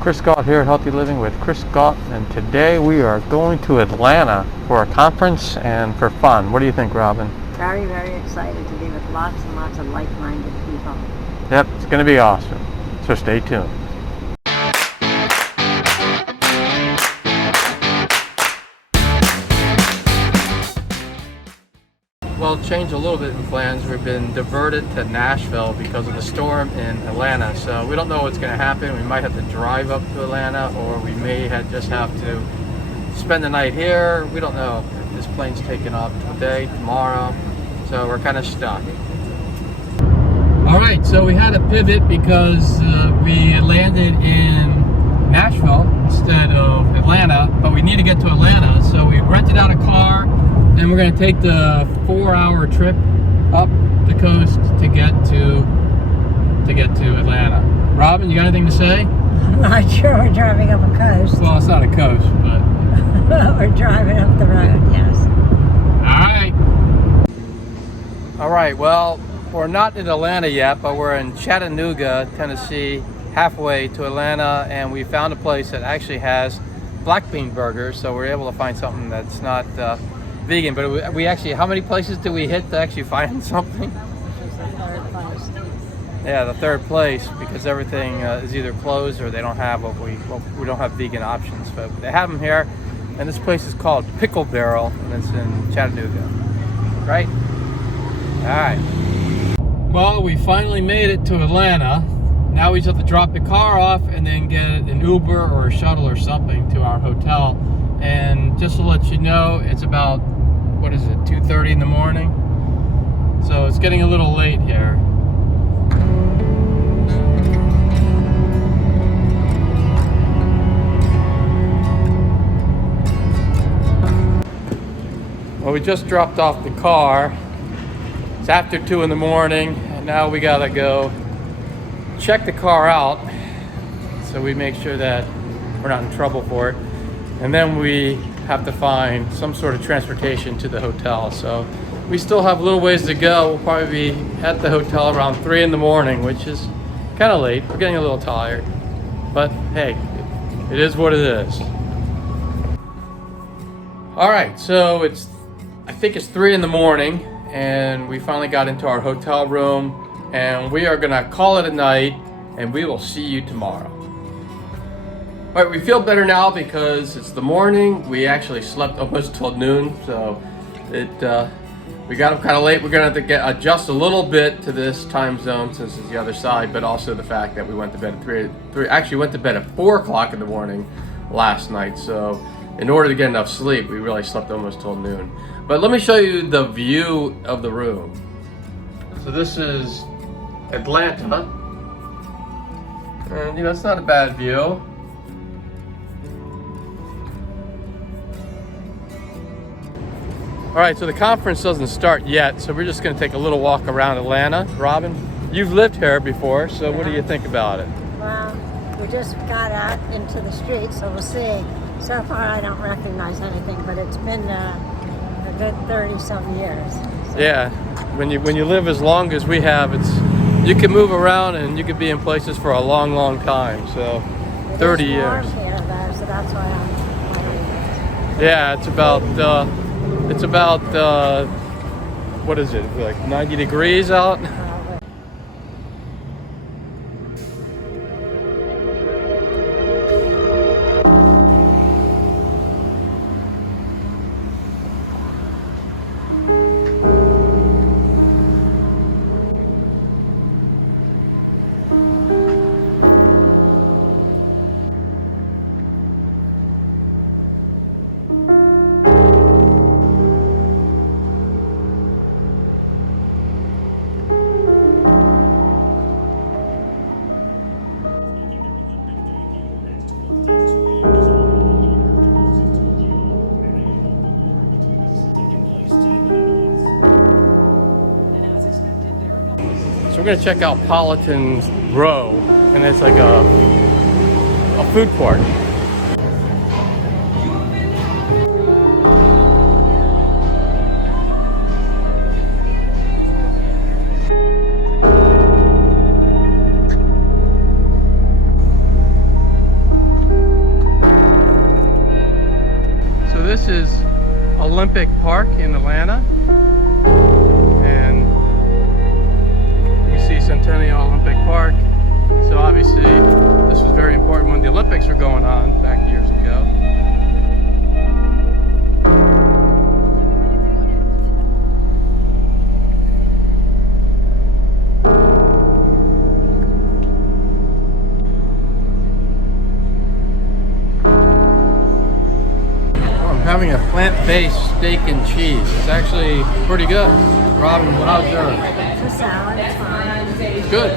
Chris Gault here at Healthy Living with Chris Gault, and today we are going to Atlanta for a conference and for fun. What do you think, Robin? Very, very excited to be with lots and lots of like-minded people. Yep, it's going to be awesome. So stay tuned. Well, change a little bit in plans. We've been diverted to Nashville because of the storm in Atlanta. So we don't know what's going to happen. We might have to drive up to Atlanta, or we may just have to spend the night here. We don't know if this plane's taking off today, tomorrow. So we're kind of stuck. All right, so we had to pivot because we landed in Nashville instead of Atlanta, but we need to get to Atlanta. So we rented out a car, and we're going to take the 4-hour trip up the coast to get to Atlanta. Robin, you got anything to say? I'm not sure we're driving up a coast. Well, it's not a coast, but we're driving up the road, yes. All right, well, we're not in Atlanta yet, but we're in Chattanooga, Tennessee, halfway to Atlanta, and we found a place that actually has black bean burgers, so we're able to find something that's not vegan. But we actually, how many places did we hit to actually find something? This is the third place. Yeah, the third place, because everything is either closed or they don't have we don't have vegan options, but they have them here. And this place is called Pickle Barrel, and it's in Chattanooga, right? All right. Well, we finally made it to Atlanta. Now we just have to drop the car off and then get an Uber or a shuttle or something to our hotel. And just to let you know, it's about, 2:30 in the morning? So it's getting a little late here. Well, we just dropped off the car. It's after 2 in the morning, and now we gotta go check the car out so we make sure that we're not in trouble for it. And then we have to find some sort of transportation to the hotel. So we still have a little ways to go. We'll probably be at the hotel around 3 in the morning, which is kind of late. We're getting a little tired, but hey, it is what it is. All right, so I think it's 3 in the morning, and we finally got into our hotel room, and we are gonna call it a night, and we will see you tomorrow. All right, we feel better now because it's the morning. We actually slept almost till noon, so we got up kind of late. We're gonna have to adjust a little bit to this time zone since it's the other side, but also the fact that we went to bed at 3 actually went to bed at 4 o'clock in the morning last night. So in order to get enough sleep, we really slept almost till noon. But let me show you the view of the room. So this is Atlanta, and it's not a bad view. All right, so the conference doesn't start yet, so we're just gonna take a little walk around Atlanta. Robin, you've lived here before, so what do you think about it? Well, we just got out into the street, so we'll see. So far, I don't recognize anything, but it's been a good 30-some years. So. Yeah, when you live as long as we have, you can move around and you can be in places for a long, long time. So, 30 years. It's warm here, though, so that's why I'm wondering. Yeah, it's about what is it? Like 90 degrees out. So we're gonna check out Politan's Row, and it's like a food court. Olympic Park in Atlanta, and you can see Centennial Olympic Park. So obviously this was very important when the Olympics were going on back years ago. Having a plant-based steak and cheese. It's actually pretty good. Robin, how's yours? The salad is fine. It's good.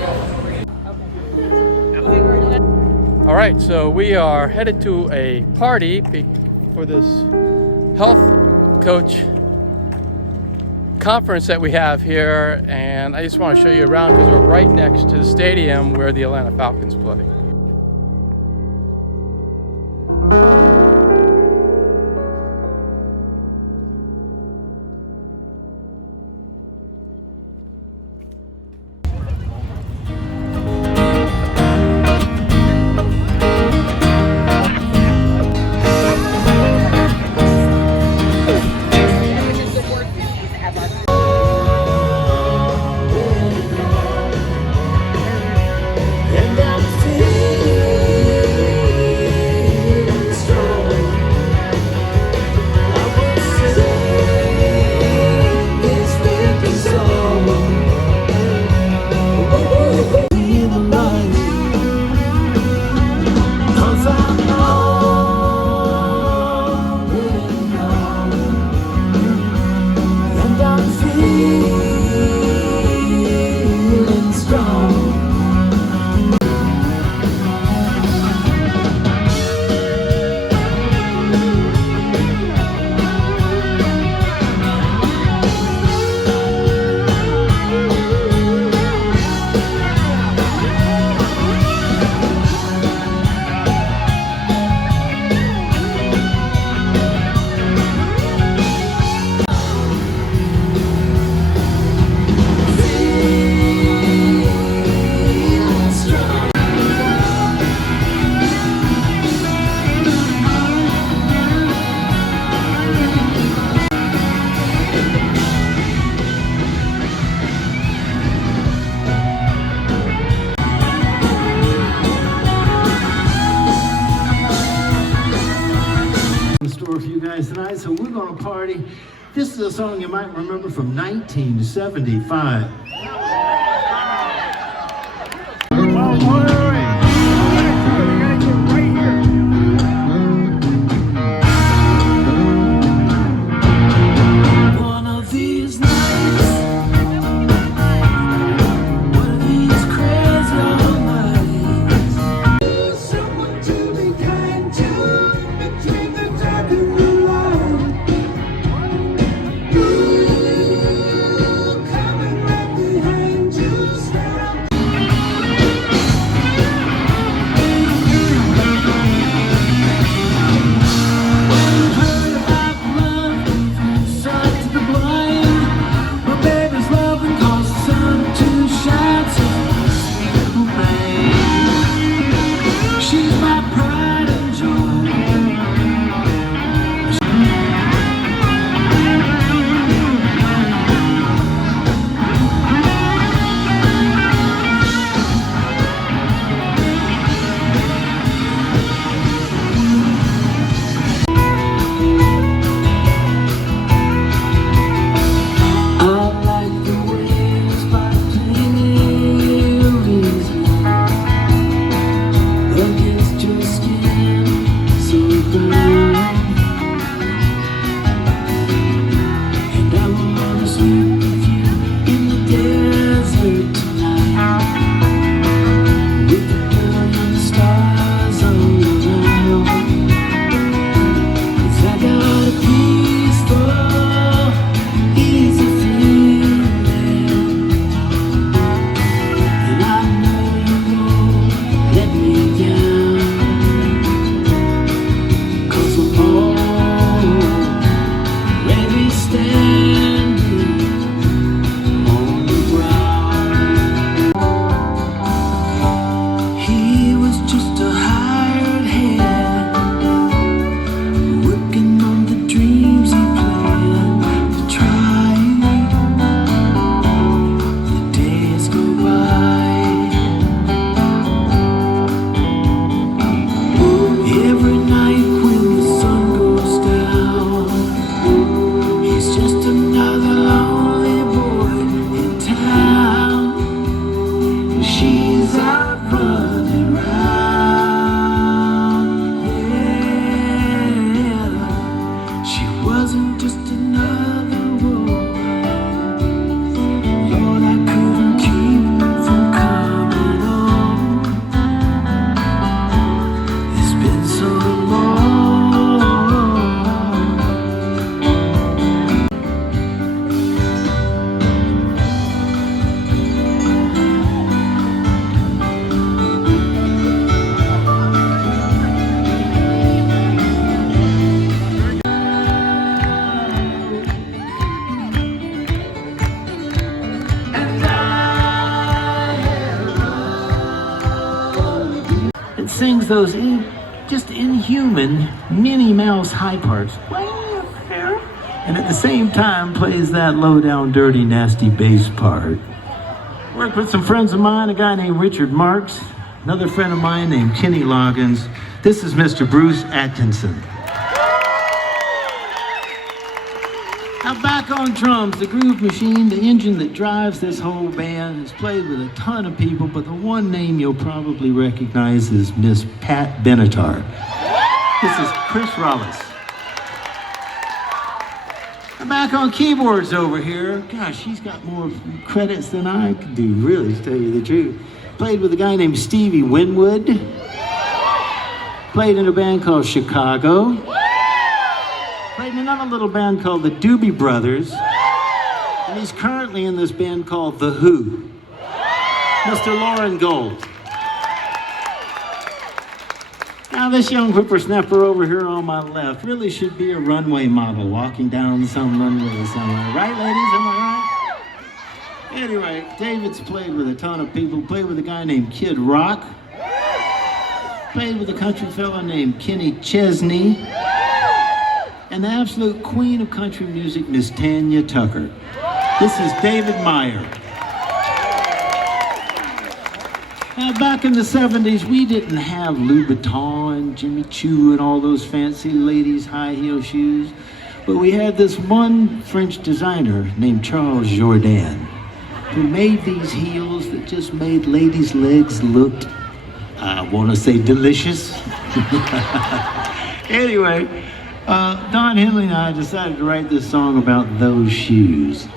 All right, so we are headed to a party for this health coach conference that we have here, and I just want to show you around because we're right next to the stadium where the Atlanta Falcons play. For you guys tonight, so we're gonna party. This is a song you might remember from 1975. One of these nights, one of these crazy nights, someone to be kind to between the dark and the light. Coming right behind sings those just inhuman Minnie Mouse high parts. And at the same time plays that low down, dirty, nasty bass part. Worked with some friends of mine, a guy named Richard Marks, another friend of mine named Kenny Loggins. This is Mr. Bruce Atkinson. Now back on drums, the groove machine, the engine that drives this whole band, has played with a ton of people, but the one name you'll probably recognize is Miss Pat Benatar. This is Chris Rollis. Now back on keyboards over here, gosh, he's got more credits than I could do, really, to tell you the truth. Played with a guy named Stevie Winwood. Played in a band called Chicago. Played in another little band called the Doobie Brothers. And he's currently in this band called The Who. Mr. Lauren Gault. Now this young whippersnapper over here on my left really should be a runway model walking down some runway somewhere. Right, ladies? Am I right? Anyway, David's played with a ton of people. Played with a guy named Kid Rock. Played with a country fella named Kenny Chesney. And the absolute queen of country music, Miss Tanya Tucker. This is David Meyer. Now, back in the 70s, we didn't have Louboutin and Jimmy Choo and all those fancy ladies' high heel shoes, but we had this one French designer named Charles Jourdan, who made these heels that just made ladies' legs look, I want to say, delicious. Anyway, Don Henley and I decided to write this song about those shoes.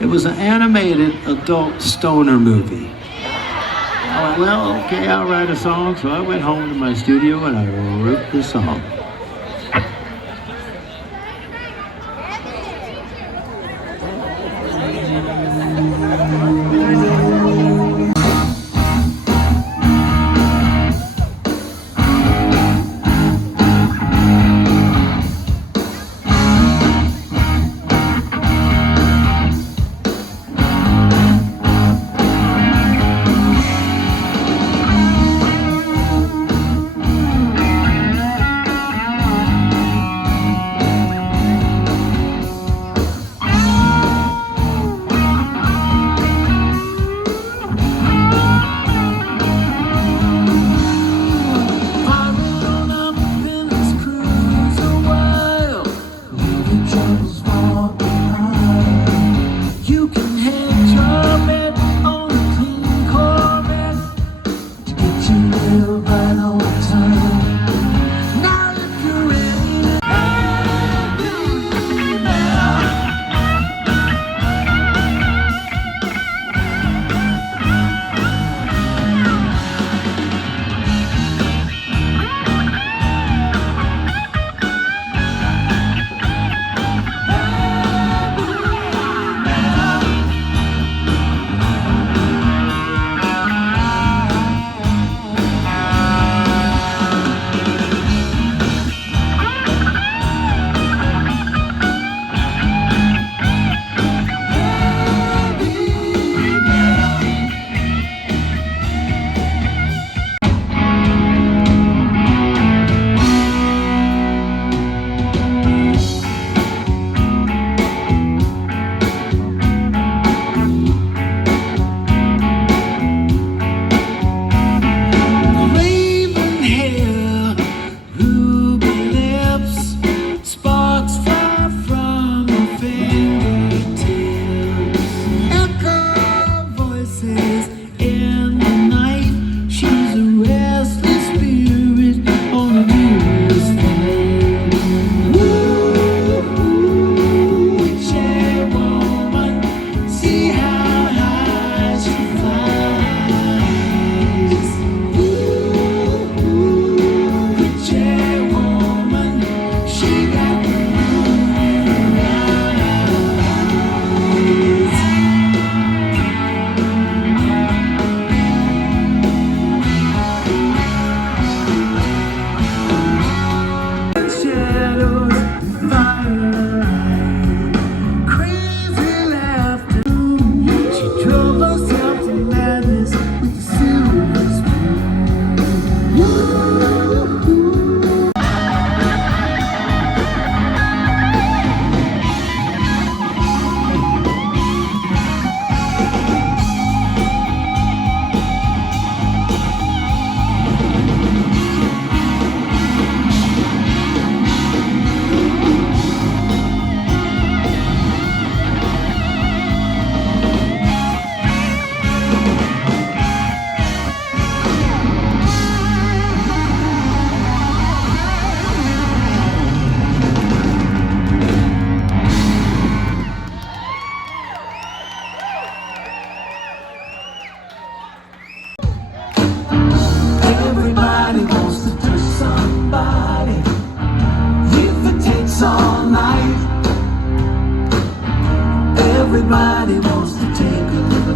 It was an animated adult stoner movie. I went, well, okay, I'll write a song. So I went home to my studio and I wrote the song.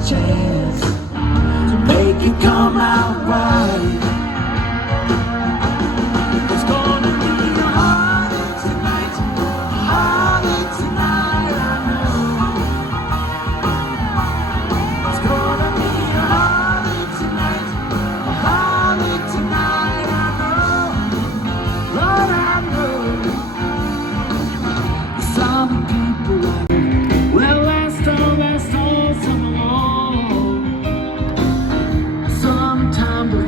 chance to make it come out right. It's gonna be a holiday tonight, a holiday tonight, I know. It's gonna be a holiday tonight, a holiday tonight, I know. Lord, I know. Some people like, well, last all summer long. Sometime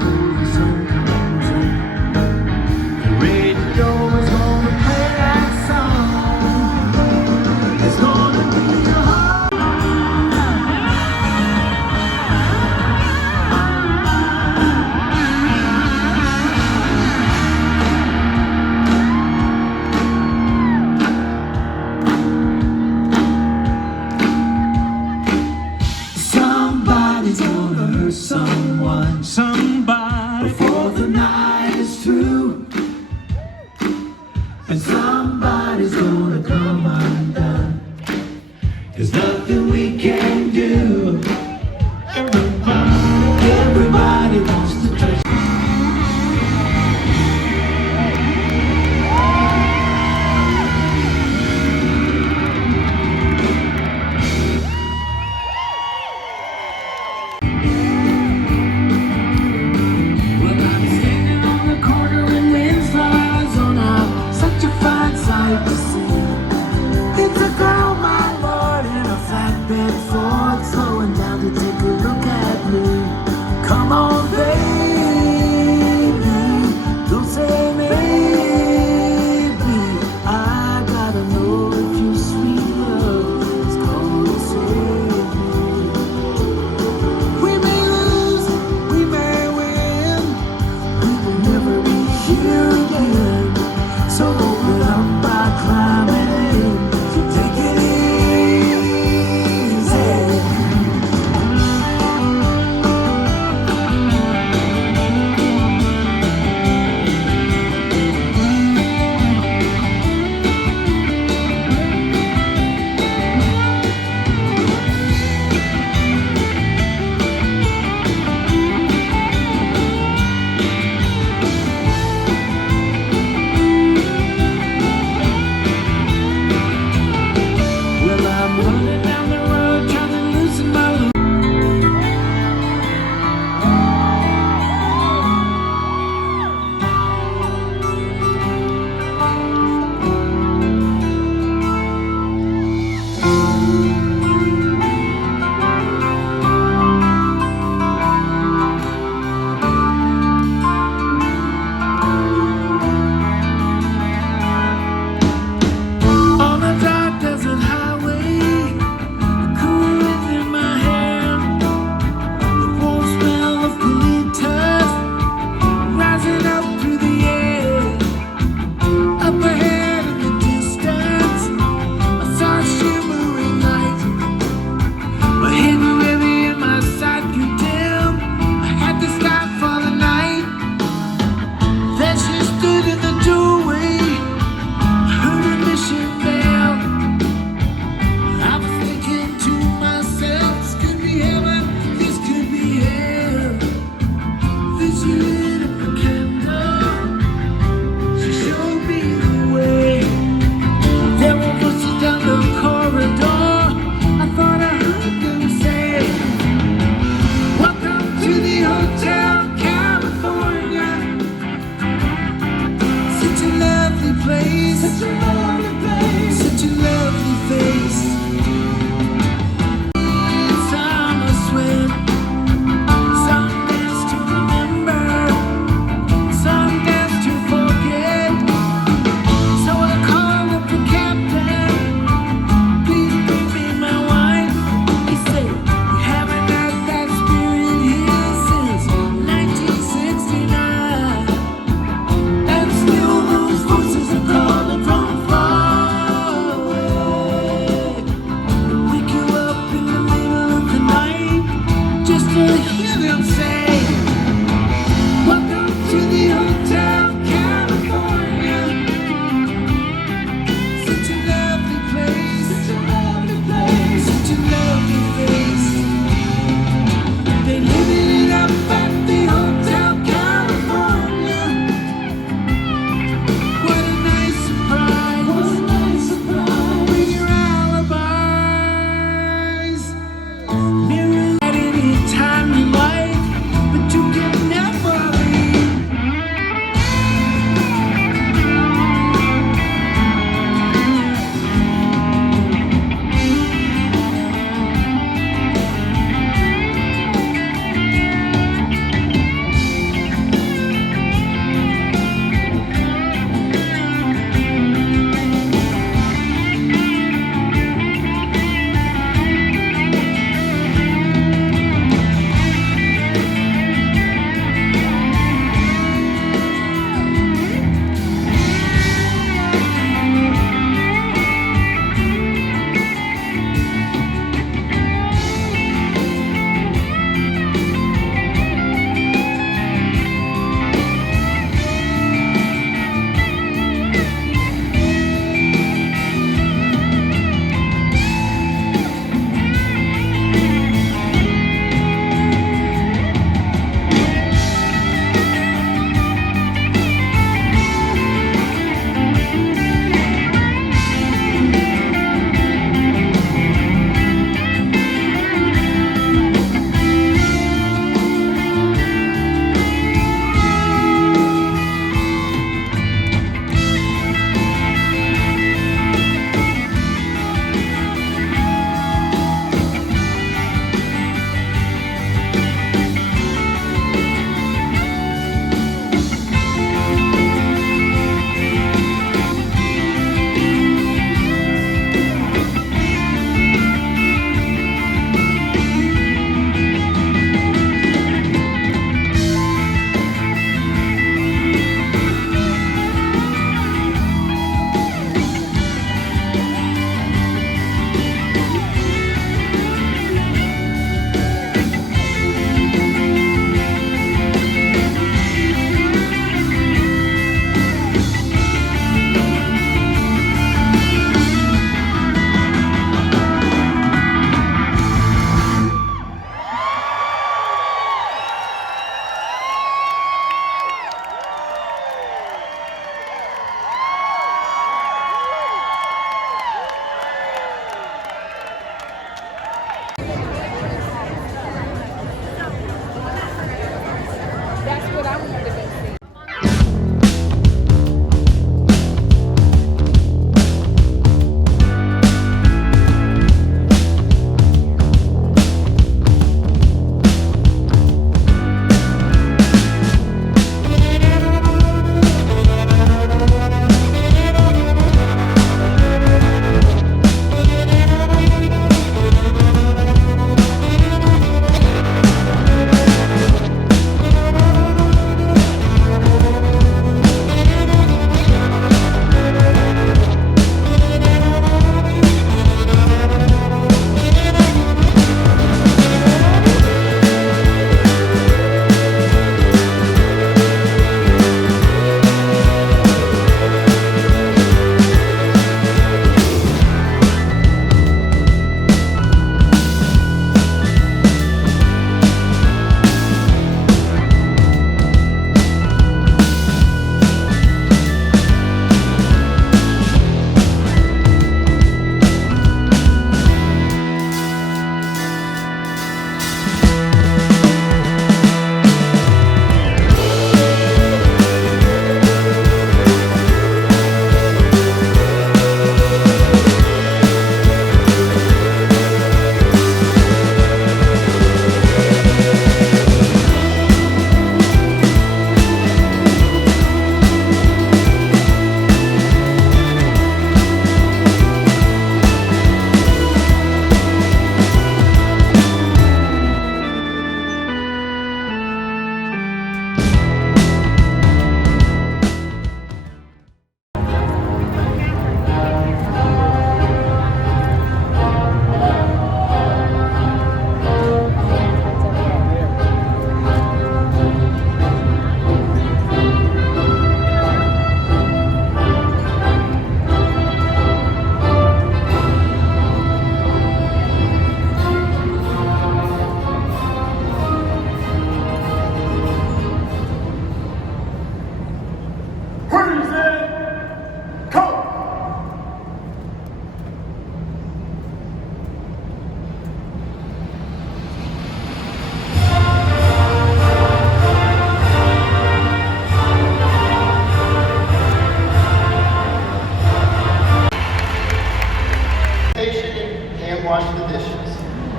wash the dishes.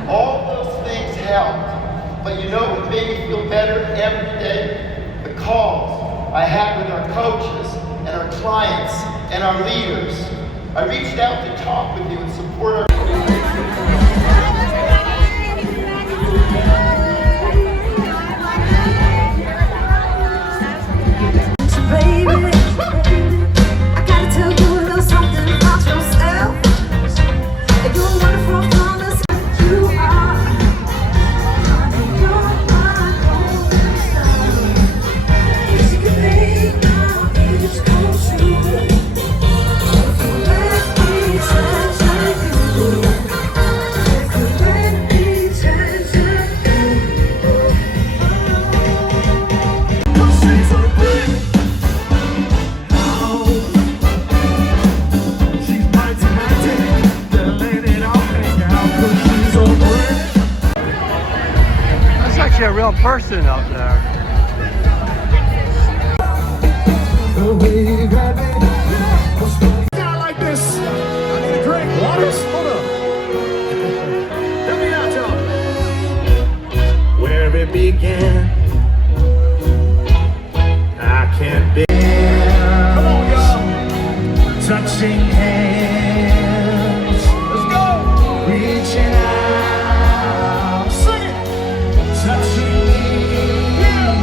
All those things helped. But you know what made me feel better every day? The calls I had with our coaches and our clients and our leaders. I reached out to talk with you and support our a real person up there. Not like this. I need a drink. Waters? Hold up. Help me out, y'all. Where it began, I can't be. Come on, y'all. Touching hands. Let's go. Reaching out. Sing it. Touching me. Yeah.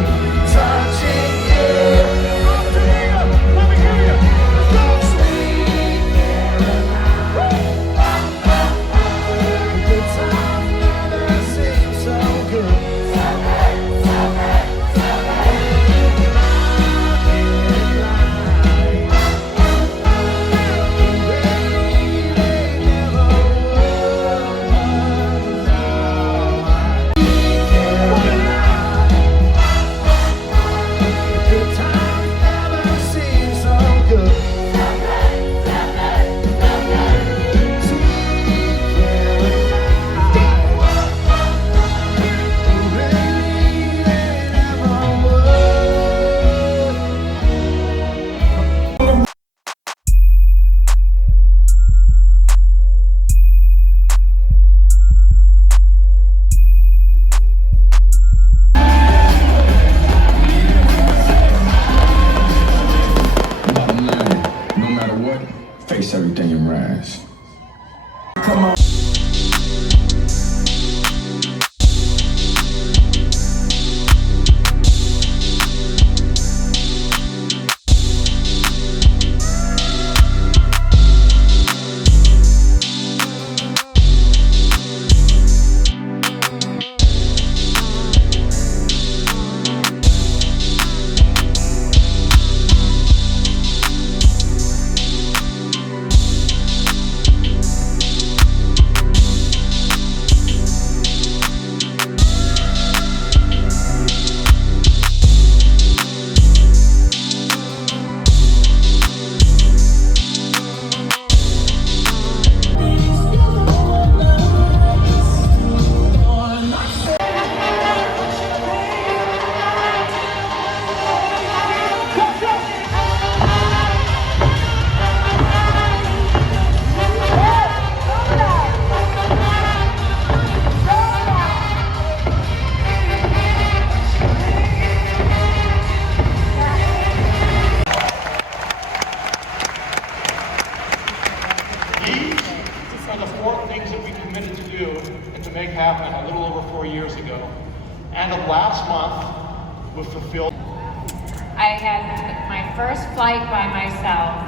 I had my first flight by myself,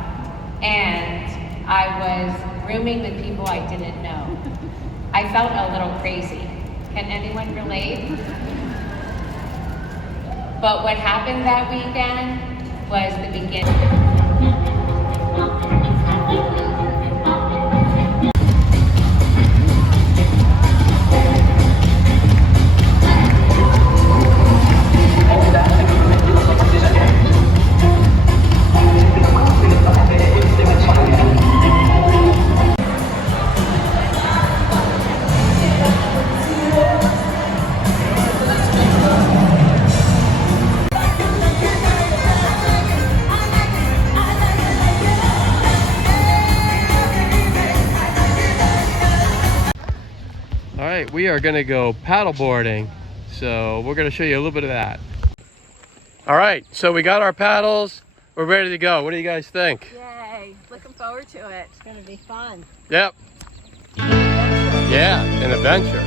and I was rooming with people I didn't know. I felt a little crazy. Can anyone relate? But what happened that weekend was the beginning. All right, we are gonna go paddle boarding. So we're gonna show you a little bit of that. All right, so we got our paddles. We're ready to go. What do you guys think? Yay! Looking forward to it. It's gonna be fun. Yep. Yeah, an adventure.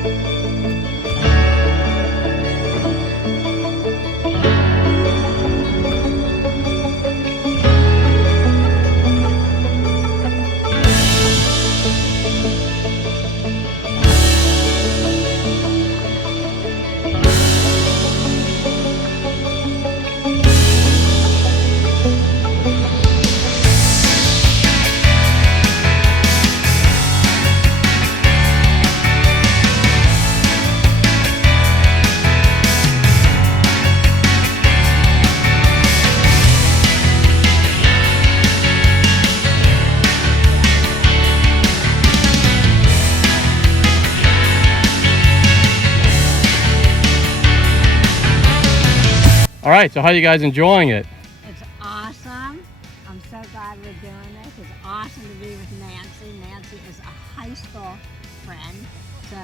All right, so how are you guys enjoying it? It's awesome. I'm so glad we're doing this. It's awesome to be with Nancy. Nancy is a high school friend, so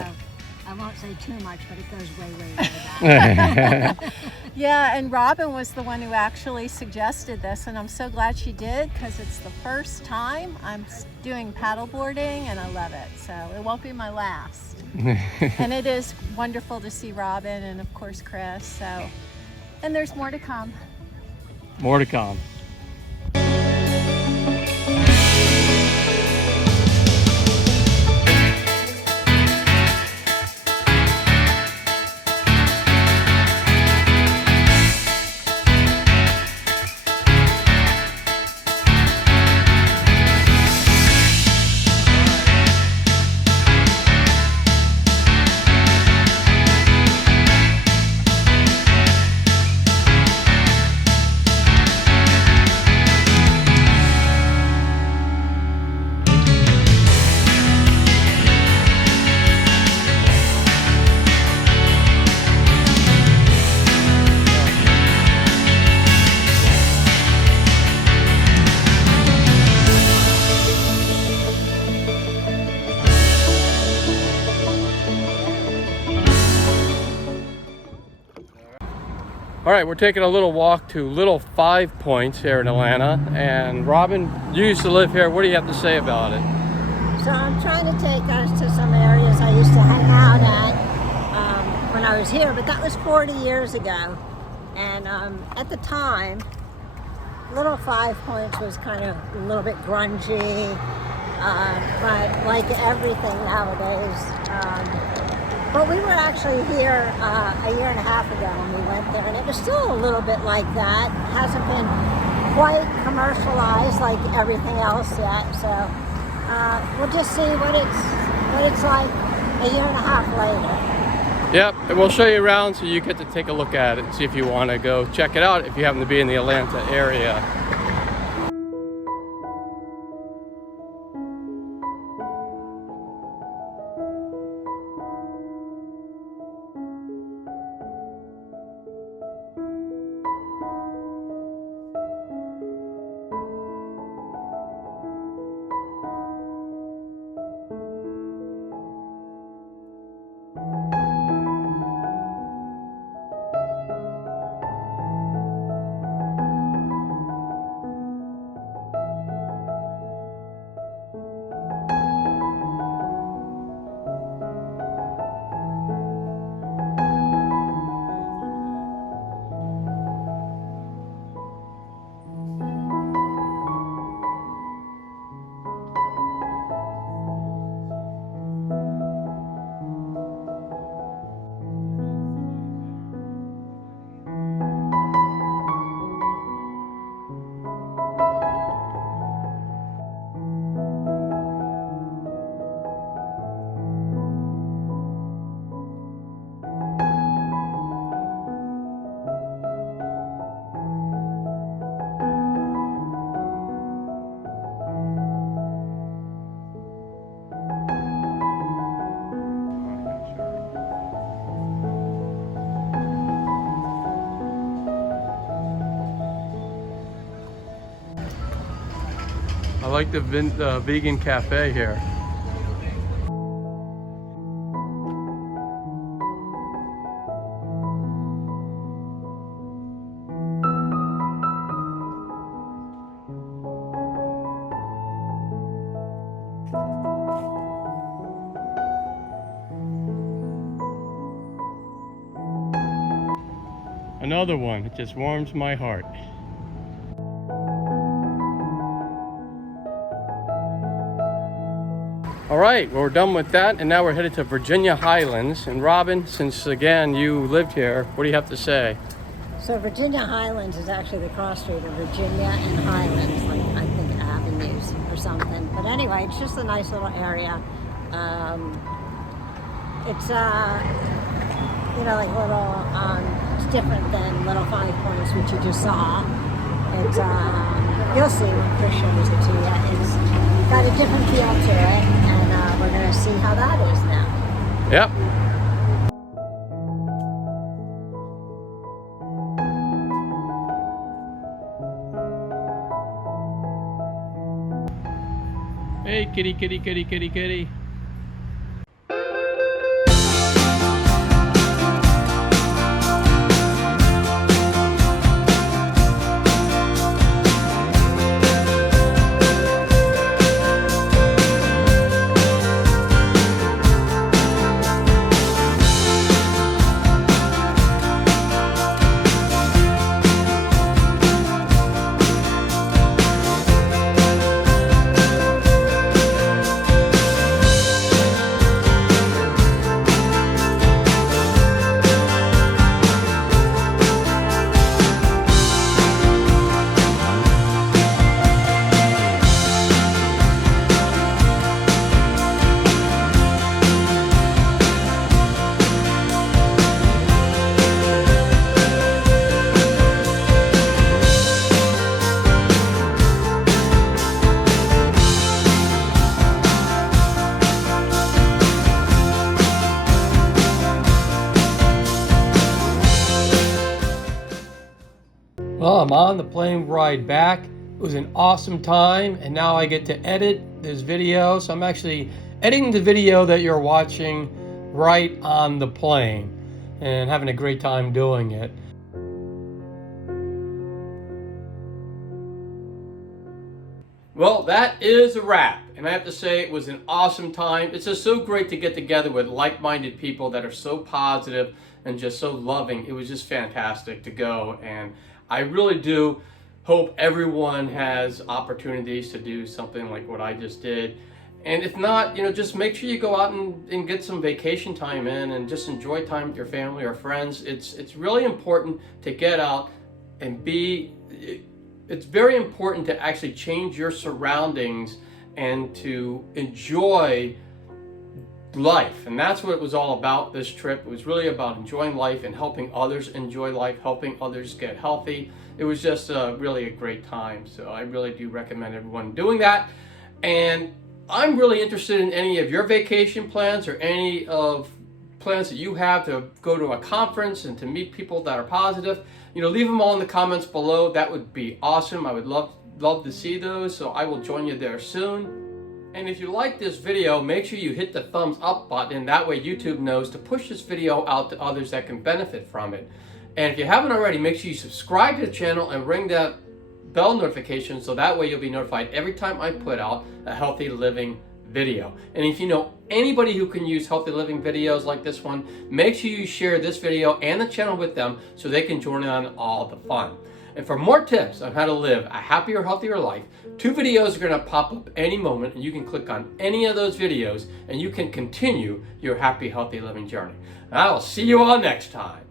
I won't say too much, but it goes way, way, way back. Yeah, and Robin was the one who actually suggested this, and I'm so glad she did because it's the first time I'm doing paddleboarding and I love it. So it won't be my last. And it is wonderful to see Robin and of course Chris. So, and there's more to come. More to come. All right, we're taking a little walk to Little Five Points here in Atlanta. And Robin, you used to live here. What do you have to say about it? So I'm trying to take us to some areas I used to hang out at when I was here, but that was 40 years ago. And at the time, Little Five Points was kind of a little bit grungy, but like everything nowadays. But we were actually here a year and a half ago when we went there, and it was still a little bit like that. It hasn't been quite commercialized like everything else yet. So we'll just see what it's like a year and a half later. Yep, and we'll show you around so you get to take a look at it and see if you want to go check it out if you happen to be in the Atlanta area. I like the vegan cafe here. Another one, it just warms my heart. All right, well, we're done with that, and now we're headed to Virginia Highlands. And Robin, since again you lived here, what do you have to say? So Virginia Highlands is actually the cross street of Virginia and Highlands, like I think avenues or something. But anyway, it's just a nice little area. It's you know, like little, it's different than Little Five Points, which you just saw. It's, you'll see when Chris shows it to you. It's got a different feel to it, and we're gonna see how that is now. Yep. Hey, kitty, kitty, kitty, kitty, kitty. Well, I'm on the plane ride back. It was an awesome time, and now I get to edit this video. So I'm actually editing the video that you're watching right on the plane and having a great time doing it. Well, that is a wrap. And I have to say it was an awesome time. It's just so great to get together with like-minded people that are so positive and just so loving. It was just fantastic to go, and I really do hope everyone has opportunities to do something like what I just did. And if not, you know, just make sure you go out and get some vacation time in and just enjoy time with your family or friends. It's really important to get out and it's very important to actually change your surroundings and to enjoy life. And that's what it was all about, this trip. It was really about enjoying life and helping others enjoy life, helping others get healthy. It was just really a great time. So I really do recommend everyone doing that. And I'm really interested in any of your vacation plans or any of plans that you have to go to a conference and to meet people that are positive. You know, leave them all in the comments below. That would be awesome. I would love to see those. So I will join you there soon. And if you like this video, make sure you hit the thumbs up button. That way YouTube knows to push this video out to others that can benefit from it. And if you haven't already, make sure you subscribe to the channel and ring that bell notification so that way you'll be notified every time I put out a healthy living video. And if you know anybody who can use healthy living videos like this one, make sure you share this video and the channel with them so they can join in on all the fun. And for more tips on how to live a happier, healthier life, 2 videos are going to pop up any moment, and you can click on any of those videos and you can continue your happy, healthy living journey. And I will see you all next time.